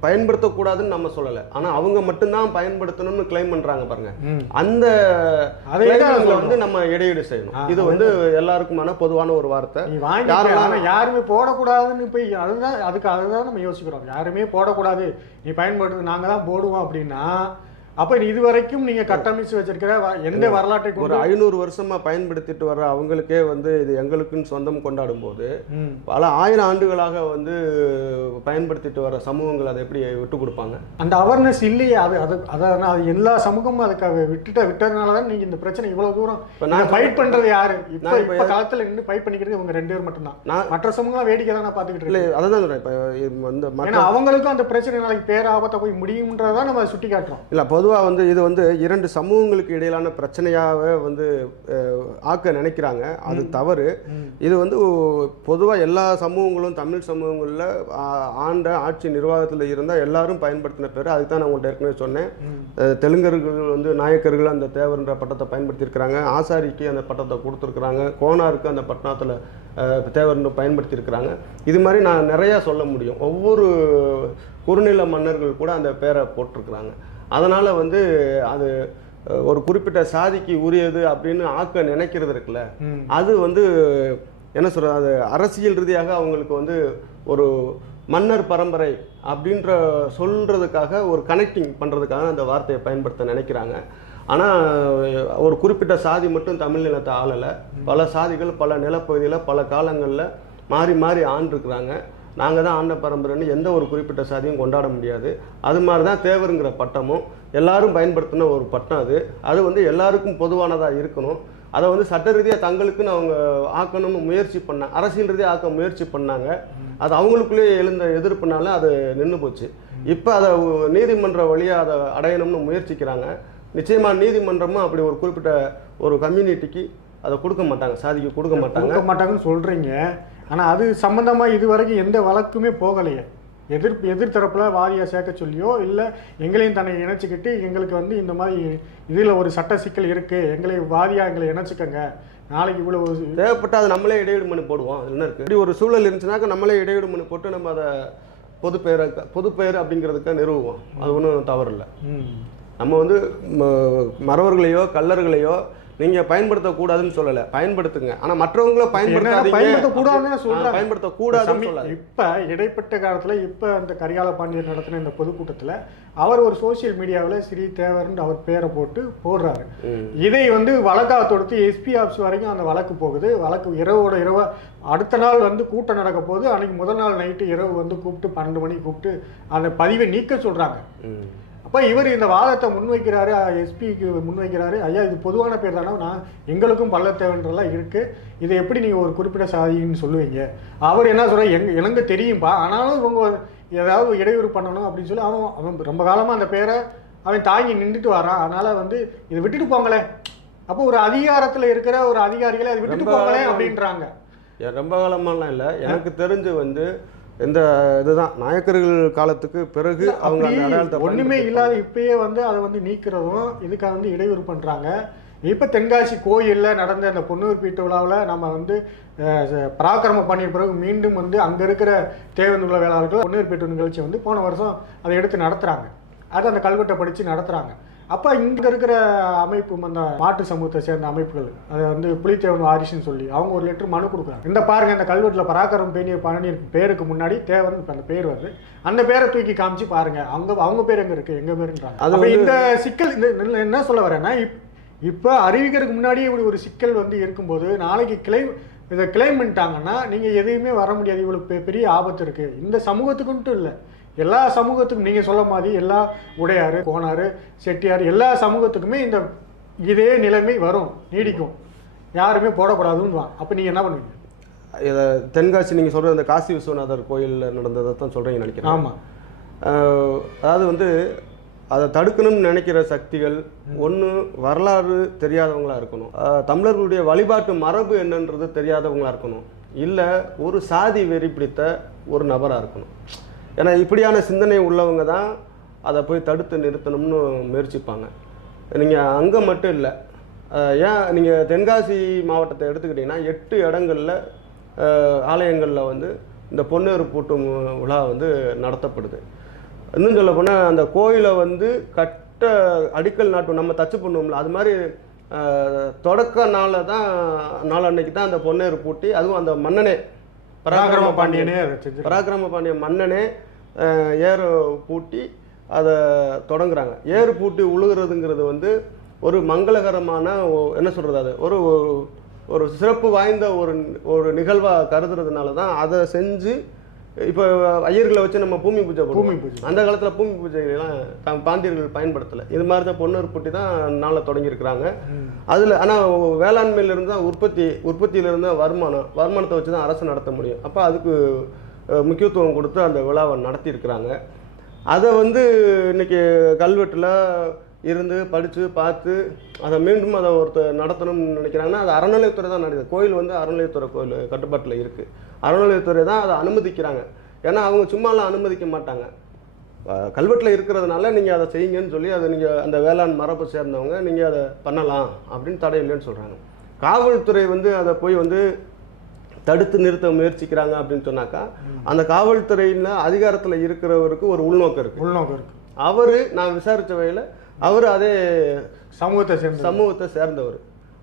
பயன்படுத்தக்கூடாதுன்னு நம்ம சொல்லலை, ஆனால் அவங்க மட்டும்தான் பயன்படுத்தணும்னு கிளைம் பண்ணுறாங்க பாருங்க. அந்த வந்து நம்ம இடையீடு செய்யணும். இது வந்து எல்லாருக்குமான பொதுவான ஒரு வார்த்தை. யாருமே போடக்கூடாதுன்னு போய் அதுதான் நம்ம யோசிக்கிறோம். யாருமே போடக்கூடாது, நீ பயன்படுத்து, நாங்கள் தான் போடுவோம் அப்படின்னா அப்ப இது வரைக்கும் நீங்க கட்டமைச்சு வச்சிருக்கிற எந்த வரலாற்றை ஒரு 500 வருஷமா பயன்படுத்திட்டு வர்ற அவங்களுக்கே வந்து இது எங்களுக்குன்னு சொந்தம் கொண்டாடும் போது பல 1000 ஆண்டுகளாக வந்து பயன்படுத்திட்டு வர சமூகங்கள் அதை எப்படி விட்டு கொடுப்பாங்க? அந்த அவேர்னஸ் இல்லையே. அது எல்லா சமூகமும் அதுக்காக விட்டதுனாலதான் நீங்க இந்த பிரச்சனை இவ்வளவு தூரம் ஃபைட் பண்றது யாரு? இப்ப காலத்துல நின்று ஃபைட் பண்ணிக்கிறது இவங்க 2 பேர் மட்டும்தான். மற்ற சமூகம் வேடிக்கை தான் நான் பாத்துக்கிட்டு இருக்கேன். அதான் சொல்றேன். இப்ப அவங்களுக்கும் அந்த பிரச்சனை நாளைக்கு பேராபத்தை போய் முடியும்ன்றதான் நம்ம சுட்டி காட்டுறோம். இல்ல பொதுவாக வந்து இது வந்து 2 சமூகங்களுக்கு இடையிலான பிரச்சனையாகவே வந்து ஆக்க நினைக்கிறாங்க. அது தவறு. இது வந்து பொதுவாக எல்லா சமூகங்களும் தமிழ் சமூகங்களில் ஆட்சி நிர்வாகத்தில் இருந்தால் எல்லாரும் பயன்படுத்தின பேர். அதுக்கு தான் நான் உங்கள்கிட்ட ஏற்கனவே சொன்னேன். தெலுங்கர்கள் வந்து நாயக்கர்கள் அந்த தேவர்ன்ற பட்டத்தை பயன்படுத்தியிருக்கிறாங்க, ஆசாரிக்கு அந்த பட்டத்தை கொடுத்துருக்குறாங்க, கோனாருக்கு அந்த பட்டணத்தில் தேவர்னு பயன்படுத்தியிருக்கிறாங்க. இது மாதிரி நான் நிறையா சொல்ல முடியும். ஒவ்வொரு குறுநில மன்னர்கள் கூட அந்த பேரை போட்டிருக்கிறாங்க. அதனால் வந்து அது ஒரு குறிப்பிட்ட சாதிக்கு உரியது அப்படின்னு ஆக்க நினைக்கிறது இருக்குல்ல, அது வந்து என்ன சொல்கிறது, அது அரசியல் ரீதியாக அவங்களுக்கு வந்து ஒரு மன்னர் பரம்பரை அப்படின்ற சொல்கிறதுக்காக ஒரு கனெக்டிங் பண்ணுறதுக்காக அந்த வார்த்தையை பயன்படுத்த நினைக்கிறாங்க. ஆனால் ஒரு குறிப்பிட்ட சாதி மட்டும் தமிழ் நிலத்தை ஆளலை. பல சாதிகள் பல நிலப்பகுதியில் பல காலங்களில் மாறி மாறி ஆண்டிருக்கிறாங்க. நாங்கள் தான் ஆண்ட பரம்பரைன்னு எந்த ஒரு குறிப்பிட்ட சாதியும் கொண்டாட முடியாது. அது மாதிரி தான் தேவருங்கிற பட்டமும் எல்லாரும் பயன்படுத்தின ஒரு பட்டம். அது வந்து எல்லாருக்கும் பொதுவானதாக இருக்கணும். அதை வந்து சட்ட ரீதியாக தங்களுக்குன்னு அவங்க ஆக்கணும்னு முயற்சி பண்ணாங்க, அரசியல் ரீதியாக ஆக்க முயற்சி பண்ணாங்க. அது அவங்களுக்குள்ளேயே எழுந்த எதிர்ப்புனால அது நின்று போச்சு. இப்போ அதை நீதிமன்ற வழியாக அதை அடையணும்னு முயற்சிக்கிறாங்க. நிச்சயமாக நீதிமன்றமும் அப்படி ஒரு குறிப்பிட்ட ஒரு கம்யூனிட்டிக்கு அதை கொடுக்க மாட்டாங்க, சாதிக்கு கொடுக்க மாட்டாங்கன்னு சொல்கிறீங்க. ஆனால் அது சம்மந்தமாக இது வரைக்கும் எந்த வழக்குமே போகலையே. எதிர்த்தரப்புல வாரியாக சேர்க்க சொல்லியோ இல்லை எங்களையும் தன்னை இணைச்சிக்கிட்டு எங்களுக்கு வந்து இந்த மாதிரி இதில் ஒரு சட்ட சிக்கல் இருக்குது, எங்களை இணைச்சிக்கங்க, நாளைக்கு இவ்வளோ தேவைப்பட்டால் அது நம்மளே இடையீடு மனு போடுவோம். என்ன இருக்குது, இப்படி ஒரு சூழல் இருந்துச்சுனாக்கா நம்மளே இடையீடு மனு போட்டு நம்ம அதை பொது பெயர் அப்படிங்கிறதுக்கு நிறுவுவோம். அது ஒன்றும் தவறு இல்லை. நம்ம வந்து மறவர்களையோ கல்லர்களையோ நீங்கள் பயன்படுத்தக்கூடாதுன்னு சொல்லலை, பயன்படுத்துங்க. ஆனால் மற்றவங்கள பயன்படுத்தக்கூடாதுன்னு சொல்ல. இப்போ இடைப்பட்ட காலத்தில் இப்போ அந்த கரிகால பாண்டியன் நடத்தின இந்த பொதுக்கூட்டத்தில் அவர் ஒரு சோசியல் மீடியாவில் ஸ்ரீ தேவர்னு அவர் பேரை போடுறாரு. இதை வந்து வழக்காக தொடுத்து எஸ்பி ஆஃபீஸ் வரைக்கும் அந்த வழக்கு போகுது. வழக்கு இரவு அடுத்த நாள் வந்து கூட்டம் நடக்க போகுது. அன்னைக்கு முதல் நாள் நைட்டு இரவு வந்து கூப்பிட்டு 12 மணிக்கு கூப்பிட்டு அந்த பதிவை நீக்க சொல்கிறாங்க. அப்போ இவர் இந்த வாதத்தை முன்வைக்கிறாரு, எஸ்பிக்கு முன்வைக்கிறாரு. ஐயா இது பொதுவான பேர் தானே, நான் எங்களுக்கும் பள்ளத்தேவன்றெல்லாம் இருக்குது, இதை எப்படி நீங்கள் ஒரு குறிப்பிட்ட சாதின்னு சொல்லுவீங்க? அவர் என்ன சொல்கிறார், எனக்கு தெரியும்பா, ஆனாலும் இவங்க ஏதாவது இடையூறு பண்ணணும் அப்படின்னு சொல்லி அவன் ரொம்ப காலமாக அந்த பேரை அவன் தாங்கி நின்றுட்டு வரான். அதனால் வந்து இதை விட்டுட்டு போங்களேன். அப்போ ஒரு அதிகாரத்தில் இருக்கிற ஒரு அதிகாரிகளை அதை விட்டுட்டு போங்களேன் அப்படின்றாங்க. ரொம்ப காலமாலாம் இல்லை, எனக்கு தெரிஞ்சு வந்து இந்த இதுதான் நாயக்கர்கள் காலத்துக்கு பிறகு அவங்க அந்த அடையாளத்தை ஒன்றுமே இல்லாத இப்பயே வந்து அதை வந்து நீக்கிறதும் இதுக்காக வந்து இடையூறு பண்ணுறாங்க. இப்போ தென்காசி கோயிலில் நடந்த அந்த பொன்னூர் பீட்டு விழாவில் நம்ம வந்து பராக்கிரமம் பண்ணிய பிறகு மீண்டும் வந்து அங்கே இருக்கிற தேவேந்துள்ள வேளாளர்கள் பொன்னூர் பீட்டு நிகழ்ச்சி வந்து போன வருஷம் அதை எடுத்து நடத்துகிறாங்க. அது அந்த கல்வெட்டை படித்து நடத்துகிறாங்க. அப்போ இங்கே இருக்கிற அமைப்பு அந்த மாட்டு சமூகத்தை சேர்ந்த அமைப்புகள் அதை வந்து புலித்தேவன் வாரிசுன்னு சொல்லி அவங்க ஒரு லெட்டர் மனு கொடுக்குறாங்க. இந்த பாருங்க, இந்த கல்வெட்டில் பராக்கிரமம் பேணிய பழனி பேருக்கு முன்னாடி தேவன் இப்போ அந்த பேர் வருது, அந்த பேரை தூக்கி காமிச்சு பாருங்க, அவங்க பேர் எங்கே இருக்குது, எங்கள் பேருன்றாங்க. அப்போ இந்த சிக்கல் என்ன சொல்ல வரேன்னா, இப்போ அறிவிக்கிறதுக்கு முன்னாடியே இப்படி ஒரு சிக்கல் வந்து இருக்கும்போது நாளைக்கு இதை கிளைம் பண்ணிட்டாங்கன்னா நீங்கள் எதுவுமே வர முடியாது. இவ்வளோ பெரிய ஆபத்து இருக்குது இந்த சமூகத்துக்குன்ட்டு இல்லை, எல்லா சமூகத்துக்கும். நீங்கள் சொல்ல மாதிரி எல்லா உடையார் கோனார் செட்டியார் எல்லா சமூகத்துக்குமே இதே நிலைமை வரும், நீடிக்கும். யாருமே போடக்கூடாதுன்னு. அப்போ நீங்கள் என்ன பண்ணுவீங்க? இதை தென்காசி நீங்கள் சொல்கிற அந்த காசி விஸ்வநாதர் கோயிலில் நடந்ததை தான் சொல்கிறீங்கன்னு நினைக்கிறேன். ஆமாம். அதாவது வந்து அதை தடுக்கணும்னு நினைக்கிற சக்திகள் ஒன்று வரலாறு தெரியாதவங்களாக இருக்கணும், தமிழர்களுடைய வழிபாட்டு மரபு என்னன்றது தெரியாதவங்களாக இருக்கணும், இல்லை ஒரு சாதி வெறி பிடித்த ஒரு நபராக இருக்கணும். ஏன்னா இப்படியான சிந்தனை உள்ளவங்க தான் அதை போய் தடுத்து நிறுத்தணும்னு முயற்சிப்பாங்க. நீங்கள் அங்கே மட்டும் இல்லை, ஏன் நீங்கள் தென்காசி மாவட்டத்தை எடுத்துக்கிட்டிங்கன்னா 8 இடங்களில் ஆலயங்களில் வந்து இந்த பொன்னேறு பூட்டும் விழா வந்து நடத்தப்படுது. இன்னும் சொல்ல போனால் அந்த கோயிலை வந்து கட்ட அடிக்கல் நாட்டும் நம்ம தச்சு பண்ணுவோம்ல, அது மாதிரி தொடக்க நாள் அன்னைக்கு தான் அந்த பொன்னேறு பூட்டி, அதுவும் அந்த மன்னனே பராக்கிரம பாண்டியன் மன்னனே ஏறு பூட்டி அதை தொடங்குறாங்க. ஏறு பூட்டி உழுகிறதுங்கிறது வந்து ஒரு மங்களகரமான என்ன சொல்கிறது, அது ஒரு ஒரு சிறப்பு வாய்ந்த ஒரு நிகழ்வாக கருதுறதுனால தான் அதை செஞ்சு இப்போ ஐயர்களை வச்சு நம்ம பூமி பூஜை அந்த காலத்தில் பூமி பூஜைகள்லாம் பாண்டியர்கள் பயன்படுத்தலை. இது மாதிரி தான் பொன்னேறு பூட்டி தான் நாளை தொடங்கியிருக்கிறாங்க. அதில் ஆனால் வேளாண்மையிலிருந்து தான் உற்பத்தியிலிருந்து தான் வருமானத்தை வச்சு தான் அரசு நடத்த முடியும். அப்போ அதுக்கு முக்கியத்துவம் கொடுத்து அந்த விழாவை நடத்தியிருக்கிறாங்க. அதை வந்து இன்னைக்கு கல்வெட்டில் இருந்து படித்து பார்த்து அதை மீண்டும் அதை ஒருத்தர் நடத்தணும்னு நினைக்கிறாங்கன்னா அது அறநிலையத்துறை தான் நடக்குது. கோயில் வந்து அறநிலையத்துறை கோயில் கட்டுப்பாட்டில் இருக்குது. அறநிலையத்துறை தான் அதை அனுமதிக்கிறாங்க. ஏன்னா அவங்க சும்மாலாம் அனுமதிக்க மாட்டாங்க. கல்வெட்டில் இருக்கிறதுனால நீங்கள் அதை செய்யுங்கன்னு சொல்லி அதை நீங்கள் அந்த வேளாண் மரபை சேர்ந்தவங்க நீங்கள் அதை பண்ணலாம் அப்படின்னு தடை இல்லைன்னு சொல்கிறாங்க. காவல்துறை வந்து அதை போய் வந்து தடுத்து நிறுத்த முயற்சிக்கிறாங்க அப்படின்னு சொன்னாக்கா அந்த காவல்துறையில் அதிகாரத்தில் இருக்கிறவருக்கு ஒரு உள்நோக்கம் இருக்குது. அவர் நான் விசாரித்த வகையில் அவர் அதே சமூகத்தை சேர்ந்தவர்.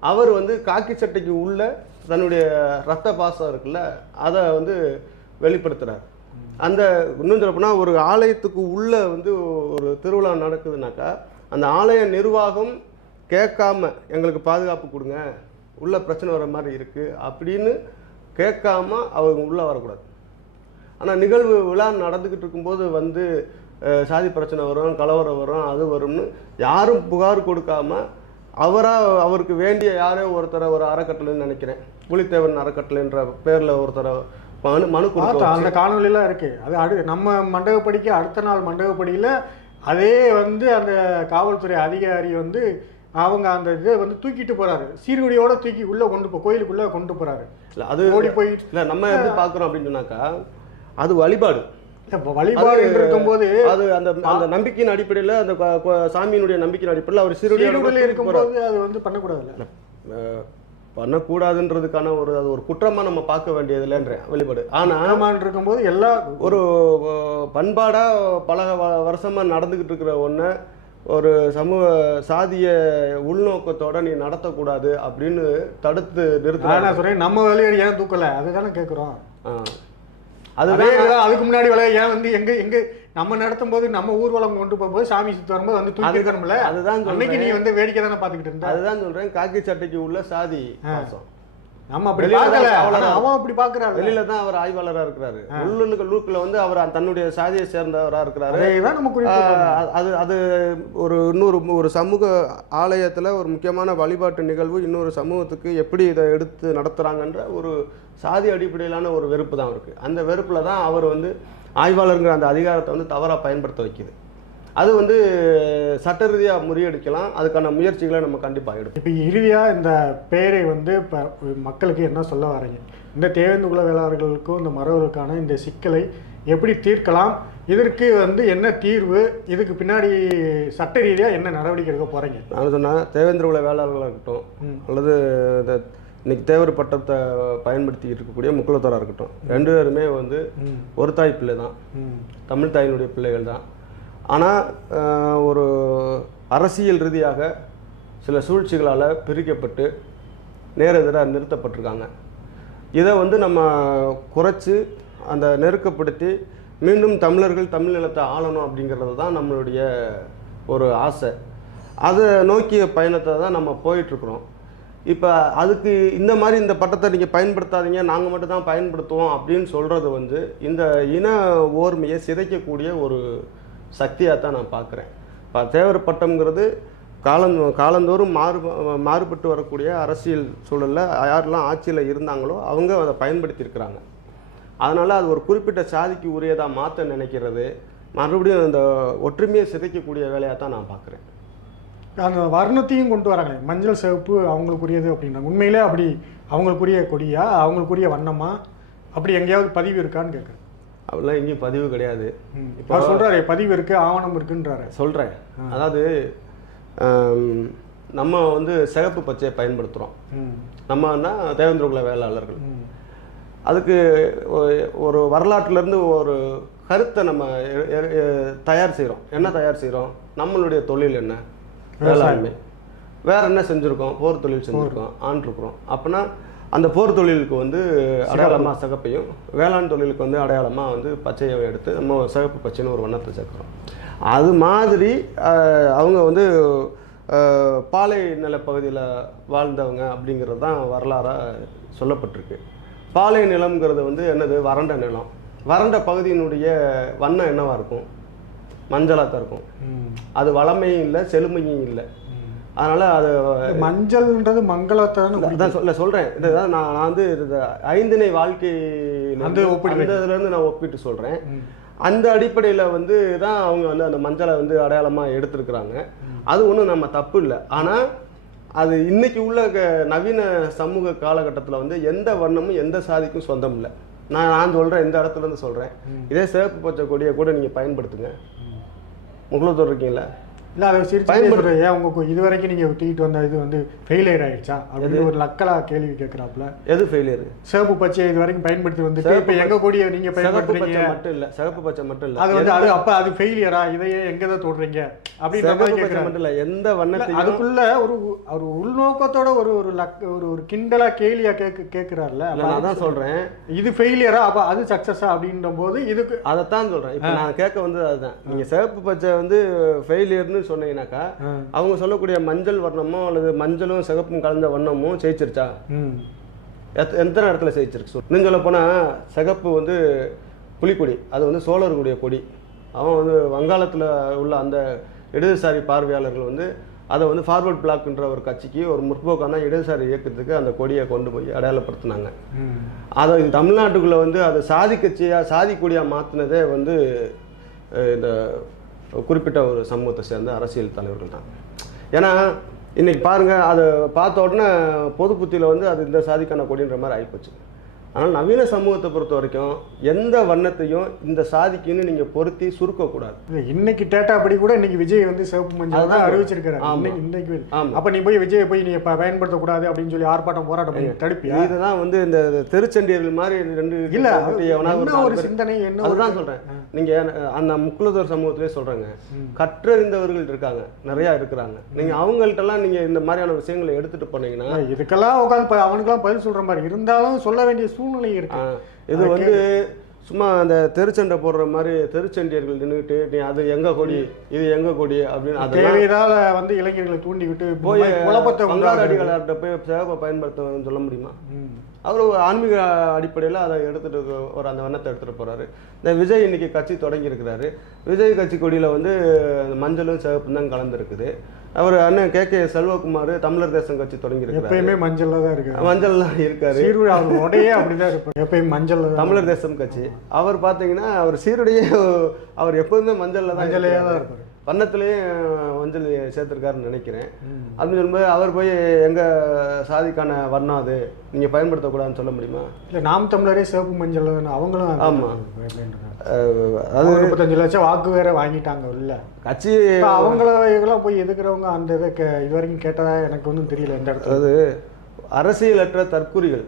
அவர் வந்து காக்கி சட்டைக்கு உள்ள தன்னுடைய ரத்த பாசம் இருக்குல்ல அதை வந்து வெளிப்படுத்துகிறார். அந்த இன்னும் சொல்லப்போனால் ஒரு ஆலயத்துக்கு உள்ளே வந்து ஒரு திருவிழா நடக்குதுனாக்கா அந்த ஆலய நிர்வாகம் கேட்காம எங்களுக்கு பாதுகாப்பு கொடுங்க, உள்ள பிரச்சனை வர மாதிரி இருக்குது அப்படின்னு கேட்காம அவங்க உள்ளே வரக்கூடாது. ஆனால் நிகழ்வு விழா நடந்துக்கிட்டு இருக்கும்போது வந்து சாதி பிரச்சனை வரும், கலவரம் வரும், அது வரும்னு யாரும் புகார் கொடுக்காம அவருக்கு வேண்டிய யாரோ ஒருத்தரை ஒரு அறக்கட்டளைன்னு நினைக்கிறேன், புலித்தேவன் அறக்கட்டளைன்ற பேரில் ஒருத்தரை மனு கொடுத்தா அந்த காணொலியெல்லாம் இருக்கு. அது நம்ம மண்டபப்படிக்கு அடுத்த நாள் மண்டபப்படியில் அதே வந்து அந்த காவல்துறை அதிகாரி வந்து அவங்க அந்த இதை வந்து தூக்கிட்டு போறாரு, சீர்குடியோட தூக்கி உள்ள கோயிலுக்குள்ள கொண்டு போறாரு. இல்லை அது ஓடி போய் இல்லை நம்ம எப்படி பார்க்குறோம் அப்படின்னு சொன்னாக்கா அது வழிபாடு இருக்கும்போது அது அந்த நம்பிக்கையின் அடிப்படையில் அந்த சாமியினுடைய நம்பிக்கையின் அடிப்படையில் அவர் சீர்குடியில் இருக்கும்போது அது வந்து பண்ணக்கூடாதுன்றதுக்கான அது ஒரு குற்றமா நம்ம பார்க்க வேண்டியது இல்லைன்ற வழிபாடு. ஆனால் இருக்கும்போது எல்லா ஒரு பண்பாடா பல வருஷமா நடந்துகிட்டு இருக்கிற ஒன்று ஒரு சமூக சாதிய உள்நோக்கத்தோட நீ நடத்தக்கூடாது அப்படின்னு தடுத்து நிறுத்த. நம்ம வேலையை ஏன் தூக்கல அதுதானே கேட்குறோம். அதுக்கு முன்னாடி வேலையை ஏன் வந்து எங்க நம்ம நடத்தும் போது நம்ம ஊர்வலம் கொண்டு போகும்போது சாமி சுத்து வரும்போது வந்து தூக்கிக்கணும்ல. அதுதான் அன்னைக்கு நீ வந்து வேடிக்கை தானே பார்த்துக்கிட்டு இருந்த. அதுதான் சொல்றேன், காக்கி சட்டைக்கு உள்ள சாதி பாசம் நம்ம அப்படி பார்க்கல, அவன் அப்படி பார்க்கறாரு. வெளியில தான் அவர் ஆய்வாளராக இருக்கிறாரு, உள்ளுக்குள்ள வந்து அவர் தன்னுடைய சாதியை சேர்ந்தவராக இருக்கிறாரு. அது ஒரு சமூக ஆலயத்தில் ஒரு முக்கியமான வழிபாட்டு நிகழ்வு இன்னொரு சமூகத்துக்கு எப்படி இதை எடுத்து நடத்துகிறாங்கன்ற ஒரு சாதி அடிப்படையிலான ஒரு வெறுப்பு தான் இருக்கு. அந்த வெறுப்பில் தான் அவர் வந்து ஆய்வாளருங்கிற அந்த அதிகாரத்தை வந்து தவறாக பயன்படுத்த வைக்குது. அது வந்து சட்ட ரீதியாக முறியடிக்கலாம். அதுக்கான முயற்சிகளை நம்ம கண்டிப்பாக எடுப்போம். இப்போ இறுதியாக இந்த பெயரை வந்து இப்போ மக்களுக்கு என்ன சொல்ல வரீங்க? இந்த தேவேந்திர குல வேளாளர்களுக்கும் இந்த மறவருக்கான இந்த சிக்கலை எப்படி தீர்க்கலாம், இதற்கு வந்து என்ன தீர்வு, இதுக்கு பின்னாடி சட்ட ரீதியாக என்ன நடவடிக்கை எடுக்க போகிறீங்க? நான் சொன்னேன், தேவேந்திர குல வேளாளர்களாக இருக்கட்டும் அல்லது இந்த இன்னைக்கு தேவர் பட்டத்தை பயன்படுத்தி இருக்கக்கூடிய முக்குலத்தோராக இருக்கட்டும், ரெண்டு பேருமே வந்து ஒரு தாய் பிள்ளை தான், தமிழ் தாயினுடைய பிள்ளைகள் தான். ஆனால் ஒரு அரசியல் ரீதியாக சில சூழ்ச்சிகளால் பிரிக்கப்பட்டு நேரெதிராக நிறுத்தப்பட்டிருக்காங்க. இதை வந்து நம்ம குறைச்சி அந்த நெருக்கப்படுத்தி மீண்டும் தமிழர்கள் தமிழ் நிலத்தை ஆளணும் அப்படிங்கிறது தான் நம்மளுடைய ஒரு ஆசை. அதை நோக்கிய பயணத்தை தான் நம்ம போயிட்டுருக்குறோம். இப்போ அதுக்கு இந்த மாதிரி இந்த பட்டத்தை நீங்கள் பயன்படுத்தாதீங்க, நாங்கள் மட்டும் தான் பயன்படுத்துவோம் அப்படின்னு சொல்கிறது வந்து இந்த இன ஓர்மையை சிதைக்கக்கூடிய ஒரு சக்தியாக தான் நான் பார்க்குறேன். இப்போ தேவர் பட்டம்ங்கிறது காலந்தோறும் மாறுபட்டு வரக்கூடிய அரசியல் சூழலில் யாரெல்லாம் ஆட்சியில் இருந்தாங்களோ அவங்க அதை பயன்படுத்தியிருக்கிறாங்க. அதனால் அது ஒரு குறிப்பிட்ட சாதிக்கு உரியதாக மாற்ற நினைக்கிறது மறுபடியும் அந்த ஒற்றுமையை சிதைக்கக்கூடிய வேலையாக தான் நான் பார்க்குறேன். அந்த வர்ணத்தையும் கொண்டு வராங்க, மஞ்சள் சிவப்பு அவங்களுக்குரியது அப்படின்னா உண்மையிலே அப்படி அவங்களுக்குரிய கொடியா, அவங்களுக்குரிய வண்ணமா, அப்படி எங்கேயாவது பதிவு இருக்கான்னு கேட்குறேன். அப்படிலாம் எங்கேயும் பதிவு கிடையாது. இப்போ சொல்கிறாரு பதிவு இருக்குது, ஆவணம் இருக்குன்றாரு. சொல்கிறேன், அதாவது நம்ம வந்து சிகப்பு பச்சையை பயன்படுத்துகிறோம். நம்மன்னா தேவேந்திர குல வேளாளர்கள். அதுக்கு ஒரு வரலாற்றிலேருந்து ஒரு கருத்தை நம்ம தயார் செய்கிறோம். என்ன தயார் செய்கிறோம்? நம்மளுடைய தொழில் என்ன? வேளாண்மை. வேற என்ன செஞ்சுருக்கோம்? போர் தொழில் செஞ்சுருக்கோம், ஆண்டிருக்கிறோம். அப்படின்னா அந்த போர் தொழிலுக்கு வந்து அடையாளமாக சிகப்பையும், வேளாண் தொழிலுக்கு வந்து அடையாளமாக வந்து பச்சையை எடுத்து நம்ம சிகப்பு பச்சைன்னு ஒரு வண்ணத்தை சேர்க்குறோம். அது மாதிரி அவங்க வந்து பாலை நிலப்பகுதியில் வாழ்ந்தவங்க அப்படிங்கிறது தான் வரலாறாக சொல்லப்பட்டிருக்கு. பாலை நிலம்ங்கிறது வந்து என்னது? வறண்ட நிலம். வறண்ட பகுதியினுடைய வண்ணம் என்னவாக இருக்கும்? மஞ்சளாக தான் இருக்கும். அது வளமையும் இல்லை, செழுமையும் இல்லை. அதனால் அது மஞ்சள்ன்றது மங்களத்தான் சொல்கிறேன். இதுதான் நான் வந்து ஐந்திணை வாழ்க்கையிலேருந்து நான் ஒப்பிட்டு சொல்கிறேன். அந்த அடிப்படையில் வந்து தான் அவங்க வந்து அந்த மஞ்சளை வந்து அடையாளமாக எடுத்துருக்குறாங்க. அது ஒன்றும் நம்ம தப்பு இல்லை. ஆனால் அது இன்னைக்கு உள்ள நவீன சமூக காலகட்டத்தில் வந்து எந்த வண்ணமும் எந்த சாதிக்கும் சொந்தம் இல்லை. நான் சொல்கிறேன், இந்த இடத்துலேருந்து சொல்கிறேன். இதே சிவப்பு பச்சை கொடியை கூட நீங்கள் பயன்படுத்துங்க. முகலத்தூர் இருக்கீங்களா? இல்லை, அதை சிரிச்சு ஏன் உங்க இது வரைக்கும் நீங்கள் தூக்கிட்டு வந்த இது வந்து ஃபெயிலியர் ஆகிடுச்சா அப்படின்னு ஒரு நக்கலா கேள்வி கேட்குறாப்புல. எது ஃபெயிலியர்? சிவப்பு பச்சையை இது வரைக்கும் பயன்படுத்தி வந்துட்டு இப்போ எங்கள் கொடியை நீங்கள் பயன்படுத்துறீங்க மட்டும் இல்லை, சிவப்பு பச்சை மட்டும் இல்லை, அது வந்து அது அப்போ அது ஃபெயிலியரா? இதையே எங்கே தான் தொடுறீங்க அப்படின்ற மாதிரி கேட்குற மட்டும் இல்லை, எந்த வண்ணத்தையும் அதுக்குள்ள ஒரு உள்நோக்கத்தோட ஒரு ஒரு கிண்டலா கேலியா கேட்குறாருல. நான் தான் சொல்கிறேன், இது ஃபெயிலியரா அப்போ அது சக்ஸஸா அப்படின்ற போது இதுக்கு அதைத்தான் சொல்கிறேன். இப்போ நான் கேட்க வந்து அதுதான், நீங்கள் சிவப்பு பச்சை வந்து ஃபெயிலியர்னு சொன்னீங்கன்னாக்கா அவங்க சொல்லக்கூடிய மஞ்சள் வர்ணமோ அல்லது மஞ்சளும் சிகப்பும் கலந்த வண்ணமும் ஜெயிச்சிருச்சா? எத்தனை இடத்துல ஜெயிச்சிருக்கு? இன்னும் சொல்ல போனால் சிகப்பு வந்து புலிக்கொடி, அது வந்து சோழர்களுடைய கொடி. அவன் வந்து வங்காளத்தில் உள்ள அந்த இடதுசாரி பார்வையாளர்கள் வந்து அதை வந்து ஃபார்வர்ட் பிளாக்ன்ற ஒரு கட்சிக்கு, ஒரு முற்போக்கான இடதுசாரி இயக்கத்துக்கு அந்த கொடியை கொண்டு போய் அடையாளப்படுத்தினாங்க. அதை தமிழ்நாட்டுக்குள்ளே வந்து அதை சாதி கட்சியாக, சாதி கொடியாக மாற்றினதே வந்து இந்த குறிப்பிட்ட ஒரு சமூகத்தை சேர்ந்த அரசியல் தலைவர்கள் தான். ஏன்னா இன்றைக்கி பாருங்கள், அதை பார்த்த உடனே பொது புத்தியில் வந்து அது இந்த சாதிக்கான கொடின்ற மாதிரி ஆகிப்போச்சு. ஆனால் நவீன சமூகத்தை பொறுத்த வரைக்கும் எந்த வண்ணத்தையும் இந்த சாதிக்குன்னு நீங்கள் பொருத்தி சுருக்கக்கூடாது. இன்னைக்கு டேட்டா அப்படி கூட இன்னைக்கு விஜய் வந்து சிவப்பு மஞ்சள் தான் அறிவிச்சிருக்காரு. இன்னைக்கு அப்போ நீ போய் விஜயை போய் நீ பயன்படுத்தக்கூடாது அப்படின்னு சொல்லி ஆர்ப்பாட்டம் போராட்டம் பண்ணி தடுப்பியா? இதுதான் வந்து இந்த திருச்செண்டியர்கள் மாதிரி ரெண்டு இல்லை ஒரு சிந்தனை என்ன, அதுதான் சொல்கிறேன். நீங்கள் அந்த முக்குலத்தோர் சமூகத்திலே சொல்கிறேங்க, கற்றறிந்தவர்கள் இருக்காங்க, நிறையா இருக்கிறாங்க. நீங்கள் அவங்கள்ட்டெல்லாம் நீங்கள் இந்த மாதிரியான விஷயங்களை எடுத்துகிட்டு போனீங்கன்னா இதுக்கெல்லாம் உட்காந்து அவனுக்கெல்லாம் பதில் சொல்கிற மாதிரி இருந்தாலும் சொல்ல வேண்டிய சூழ்நிலை இருக்கு. இது வந்து சும்மா அந்த தெருச்சண்டை போடுற மாதிரி தெருச்சண்டியர்கள் நின்றுட்டு நீ அது எங்க கொடி, இது எங்க கொடி அப்படின்னு தேவையால வந்து இளைஞர்களை தூண்டி விட்டு போய் குழப்பத்தை அடிகளார்கிட்ட போய் சேவை பயன்படுத்த சொல்ல முடியுமா? அவர் ஆன்மீக அடிப்படையில் அதை எடுத்துகிட்டு ஒரு அந்த வண்ணத்தை எடுத்துகிட்டு போகிறாரு. இந்த விஜய் இன்னைக்கு கட்சி தொடங்கி இருக்கிறாரு. விஜய் கட்சி கொடியில் வந்து மஞ்சளும் சிவப்பும் தான் கலந்துருக்குது. அவர் அண்ணன் கே செல்வகுமார் தமிழர் தேசம் கட்சி தொடங்கியிருக்காரு. எப்பயுமே மஞ்சள்ல தான் இருக்கு, மஞ்சள்லாம் இருக்காரு. உடையே அப்படிதான் இருப்பார், எப்பயும் மஞ்சள். தமிழர் தேசம் கட்சி அவர் பார்த்தீங்கன்னா அவர் சீருடைய அவர் எப்போதுமே மஞ்சள்ல தான் இருப்பார். வண்ணத்திலேயே மஞ்சள் சேர்த்துருக்காருன்னு நினைக்கிறேன். அப்படின்னு சொல்லும்போது அவர் போய் எங்கள் சாதிக்கான வண்ணம் அது நீங்கள் பயன்படுத்தக்கூடாதுன்னு சொல்ல முடியுமா? இல்லை, நாம் தமிழரே சிவப்பு மஞ்சள் அவங்களும். ஆமாம், அது 35 லட்சம் வாக்கு வேற வாங்கிட்டாங்க. இல்லை கட்சி அவங்கள இதெல்லாம் போய் எதுக்குறவங்க அந்த இதை இது வரைக்கும் கேட்டதா எனக்கு ஒன்றும் தெரியல. இந்த இடத்துல அது அரசியலற்ற தற்குறிகள்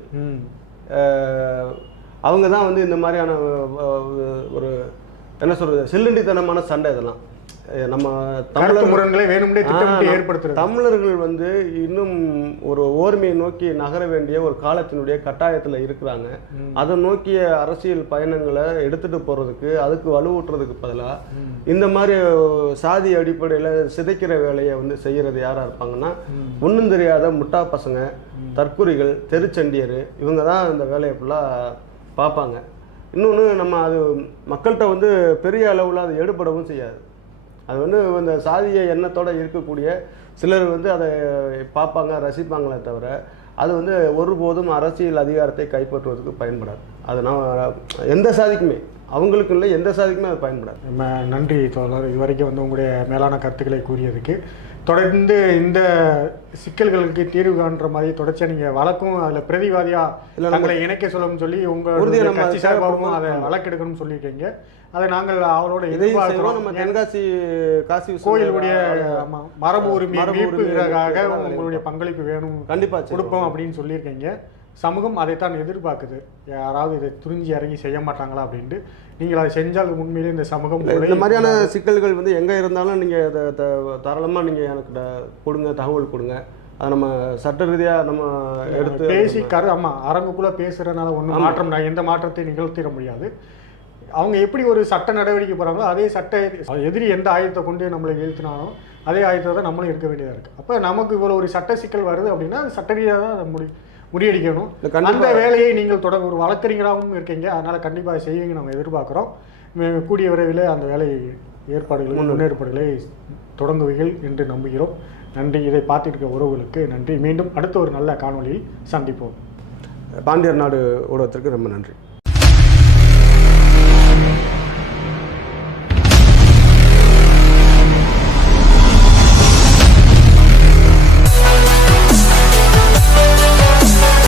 அவங்க தான் வந்து இந்த மாதிரியான ஒரு என்ன சொல்கிறது சில்லுண்டித்தனமான சண்டை. இதெல்லாம் நம்ம தமிழர்களே வேணும்னே திட்டமிட்டு ஏற்படுத்துறது. தமிழர்கள் வந்து இன்னும் ஒரு ஓர்மையை நோக்கி நகர வேண்டிய ஒரு காலத்தினுடைய கட்டாயத்தில் இருக்கிறாங்க. அதை நோக்கிய அரசியல் பயணங்களை எடுத்துட்டு போறதுக்கு, அதுக்கு வலுவூட்டுறதுக்கு பதிலாக இந்த மாதிரி சாதி அடிப்படையில் சிதைக்கிற வேலையை வந்து செய்யறது யாரா இருப்பாங்கன்னா, ஒன்றும் தெரியாத முட்டா பசங்க, தற்குறிகள், தெருச்சண்டியர், இவங்க தான் இந்த வேலையை ஃபுல்லாக பார்ப்பாங்க. இன்னொன்று, நம்ம அது மக்கள்கிட்ட வந்து பெரிய அளவில் அது எடுபடவும் செய்யாது. அது வந்து இந்த சாதிய எண்ணத்தோடு இருக்கக்கூடிய சிலர் வந்து அதை பார்ப்பாங்க, ரசிப்பாங்களே தவிர அது வந்து ஒருபோதும் அரசியல் அதிகாரத்தை கைப்பற்றுவதற்கு பயன்படாது. அது நான் எந்த சாதிக்குமே, அவங்களுக்கு இல்லை, எந்த சாதிக்குமே அது பயன்படாது. நன்றி தோழர், இதுவரைக்கும் வந்து உங்களுடைய மேலான கருத்துக்களை கூறியதுக்கு. தொடர்ந்து இந்த சிக்கல்களுக்கு தீர்வு காண்ற மாதிரி தொடர்ச்சியாக நீங்கள் வழக்கும் அதில் பிரதிவாதியாக தங்களை இணைக்க சொல்லணும்னு சொல்லி உங்கள் கட்சி சார்பாகவும் அதை வழக்கெடுக்கணும்னு சொல்லியிருக்கீங்க. அதை நாங்கள் அவரோட எதிர்பார்க்கிறோம். நம்ம தென்காசி காசி கோயிலுடைய மரபு உரிமைக்காக உங்களுடைய பங்களிப்பு வேணும், கண்டிப்பாக கொடுப்போம் அப்படின்னு சொல்லியிருக்கீங்க. சமூகம் அதைத்தான் எதிர்பார்க்குது. யாராவது இதை துணிஞ்சு இறங்கி செய்ய மாட்டாங்களா அப்படின்ட்டு. நீங்கள் அதை செஞ்சால் உண்மையிலே இந்த சமூகம் இந்த மாதிரியான சிக்கல்கள் வந்து எங்கே இருந்தாலும் நீங்கள் அதை தாராளமாக நீங்கள் எனக்கு கொடுங்க, தகவல் கொடுங்க. அதை நம்ம சட்ட ரீதியாக நம்ம எடுத்து பேசி அரங்குக்குள்ளே பேசுகிறதுனால ஒன்றும் மாற்றம், எந்த மாற்றத்தை நிகழ்த்திட முடியாது. அவங்க எப்படி ஒரு சட்ட நடவடிக்கை போகிறாங்களோ அதே எதிரி எந்த ஆயுதத்தை கொண்டு நம்மளை வீழ்த்தினாலும் அதே ஆயுதத்தை தான் நம்மளும் இருக்க வேண்டியதாக இருக்குது. அப்போ நமக்கு இவ்வளோ ஒரு சட்ட சிக்கல் வருது அப்படின்னா அது சட்ட ரீதியாக தான் அதை முறியடிக்கணும். அந்த வேலையை நீங்கள் ஒரு வழக்கறிஞராகவும் இருக்கீங்க, அதனால் கண்டிப்பாக செய்வீங்க நம்ம எதிர்பார்க்குறோம். கூடிய விரைவில் அந்த வேலை முன்னேற்பாடுகளை தொடங்குவீர்கள் என்று நம்புகிறோம். நன்றி. இதை பார்த்துட்டு இருக்க உறவுகளுக்கு நன்றி. மீண்டும் அடுத்த ஒரு நல்ல காணொலியில் சந்திப்போம். பாண்டியர் நாடு ஊடகத்திற்கு ரொம்ப நன்றி.